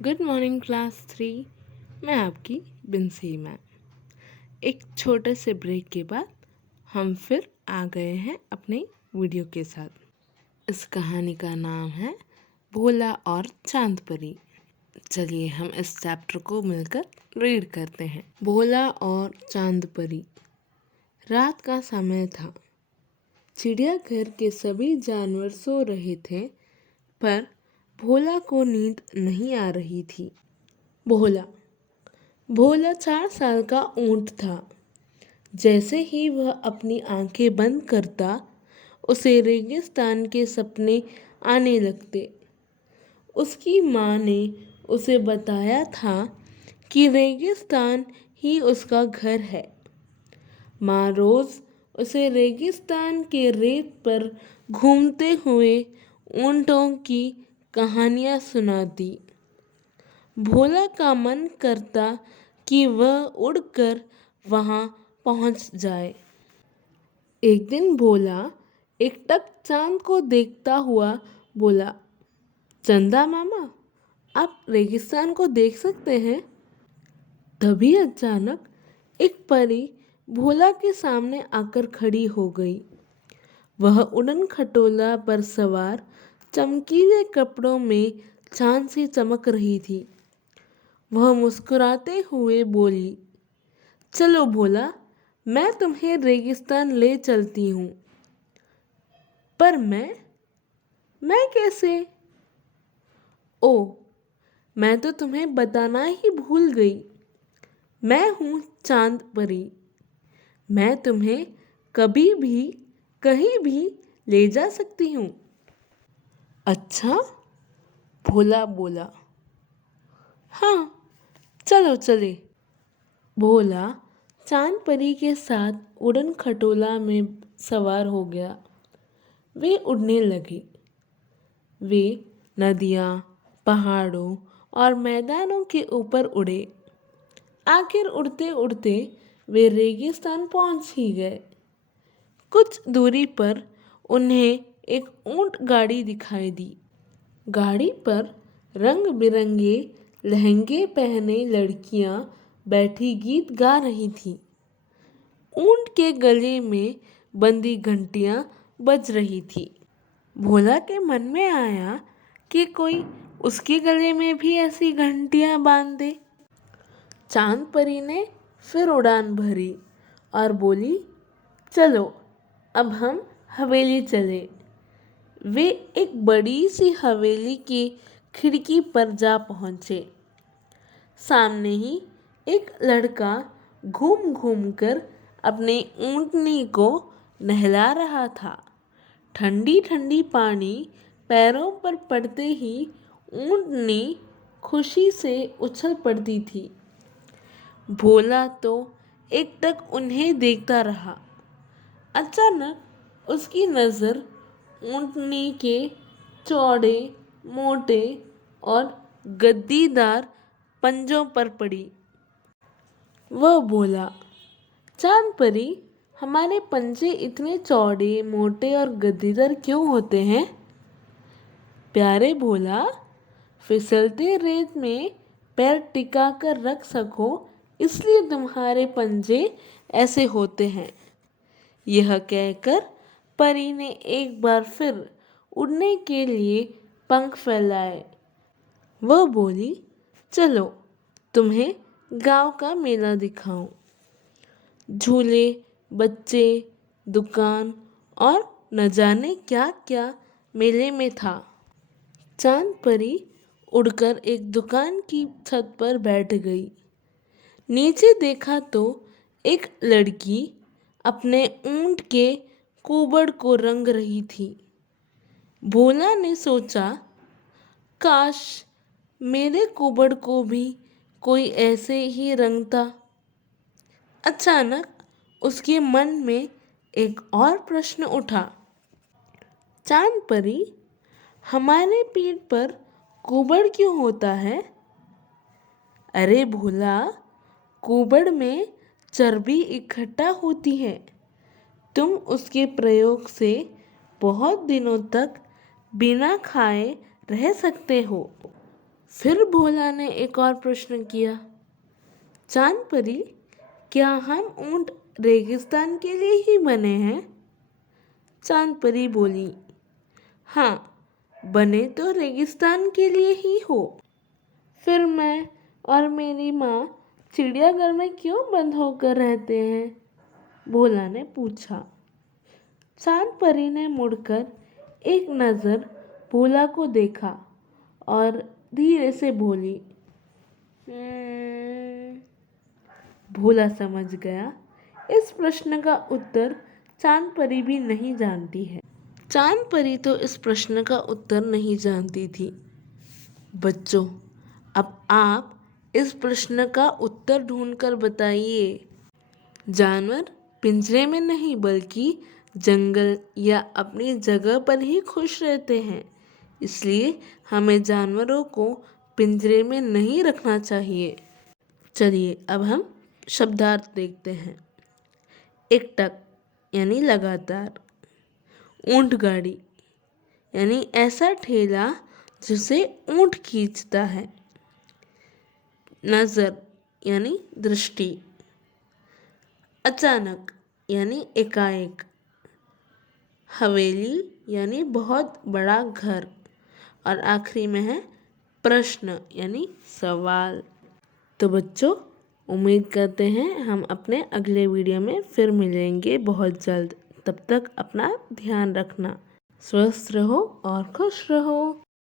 Good morning class 3। मैं आपकी बिन्सी ma'am. एक छोटे से ब्रेक के बाद हम फिर आ गए हैं अपने वीडियो के साथ। इस कहानी का नाम है भोला और चांद परी। चलिए हम इस चैप्टर को मिलकर रीड करते हैं। भोला और चांद परी। रात का समय था। चिड़ियाघर के सभी जानवर सो रहे थे, पर भोला को नींद नहीं आ रही थी। भोला भोला 4 साल का ऊंट था। जैसे ही वह अपनी आंखें बंद करता, उसे रेगिस्तान के सपने आने लगते। उसकी माँ ने उसे बताया था कि रेगिस्तान ही उसका घर है। माँ रोज़ उसे रेगिस्तान के रेत पर घूमते हुए ऊँटों की कहानियाँ सुनाती। भोला का मन करता कि वह उड़कर वहाँ पहुँच जाए। एक दिन भोला एकटक चांद को देखता हुआ बोला, चंदा मामा, आप रेगिस्तान को देख सकते हैं। तभी अचानक एक परी भोला के सामने आकर खड़ी हो गई। वह उड़न खटोला पर सवार चमकीले कपड़ों में चांद से चमक रही थी। वह मुस्कुराते हुए बोली, चलो भोला, मैं तुम्हें रेगिस्तान ले चलती हूँ। पर मैं कैसे? ओ, मैं तो तुम्हें बताना ही भूल गई। मैं हूँ चांद परी। मैं तुम्हें कभी भी कहीं भी ले जा सकती हूँ। अच्छा, भोला बोला। हाँ, चलो चले। भोला चांद परी के साथ उड़न खटोला में सवार हो गया। वे उड़ने लगे। वे नदियाँ, पहाड़ों और मैदानों के ऊपर उड़े। आखिर उड़ते उड़ते वे रेगिस्तान पहुंच ही गए। कुछ दूरी पर उन्हें एक ऊंट गाड़ी दिखाई दी। गाड़ी पर रंग बिरंगे लहंगे पहने लड़कियां बैठी गीत गा रही थीं। ऊंट के गले में बंदी घंटियां बज रही थी। भोला के मन में आया कि कोई उसके गले में भी ऐसी घंटियां बांध दे। चांद परी ने फिर उड़ान भरी और बोली, चलो अब हम हवेली चले। वे एक बड़ी सी हवेली की खिड़की पर जा पहुँचे। सामने ही एक लड़का घूम घूम कर अपने ऊँटनी को नहला रहा था। ठंडी ठंडी पानी पैरों पर पड़ते ही ऊँटनी खुशी से उछल पड़ती थी। भोला तो एकटक उन्हें देखता रहा। अचानक उसकी नज़र ऊँटनी के चौड़े, मोटे और गद्दीदार पंजों पर पड़ी। वह बोला, चांद परी, हमारे पंजे इतने चौड़े, मोटे और गद्दीदार क्यों होते हैं? प्यारे भोला, फिसलते रेत में पैर टिका कर रख सको, इसलिए तुम्हारे पंजे ऐसे होते हैं। यह कहकर परी ने एक बार फिर उड़ने के लिए पंख फैलाए। वह बोली, चलो तुम्हें गांव का मेला दिखाऊं। झूले, बच्चे, दुकान और न जाने क्या क्या मेले में था। चांद परी उड़कर एक दुकान की छत पर बैठ गई। नीचे देखा तो एक लड़की अपने ऊंट के कुबड़ को रंग रही थी। भोला ने सोचा, काश मेरे कुबड़ को भी कोई ऐसे ही रंगता। अचानक उसके मन में एक और प्रश्न उठा। चांद परी, हमारे पीठ पर कुबड़ क्यों होता है? अरे भोला, कुबड़ में चर्बी इकट्ठा होती है। तुम उसके प्रयोग से बहुत दिनों तक बिना खाए रह सकते हो। फिर भोला ने एक और प्रश्न किया, चांद परी, क्या हम ऊंट रेगिस्तान के लिए ही बने हैं? चांद परी बोली, हाँ, बने तो रेगिस्तान के लिए ही हो। फिर मैं और मेरी माँ चिड़ियाघर में क्यों बंद होकर रहते हैं? भोला ने पूछा। चांद परी ने मुड़कर एक नज़र भोला को देखा और धीरे से बोली, भोला समझ गया इस प्रश्न का उत्तर चांद परी भी नहीं जानती है। चांद परी तो इस प्रश्न का उत्तर नहीं जानती थी। बच्चों, अब आप इस प्रश्न का उत्तर ढूंढकर बताइए। जानवर पिंजरे में नहीं बल्कि जंगल या अपनी जगह पर ही खुश रहते हैं, इसलिए हमें जानवरों को पिंजरे में नहीं रखना चाहिए। चलिए अब हम शब्दार्थ देखते हैं। एकटक यानी लगातार, ऊंट गाड़ी यानी ऐसा ठेला जिसे ऊंट खींचता है, नज़र यानी दृष्टि, अचानक यानी एकाएक, हवेली यानी बहुत बड़ा घर, और आखिरी में है प्रश्न यानी सवाल। तो बच्चों, उम्मीद करते हैं हम अपने अगले वीडियो में फिर मिलेंगे बहुत जल्द। तब तक अपना ध्यान रखना, स्वस्थ रहो और खुश रहो।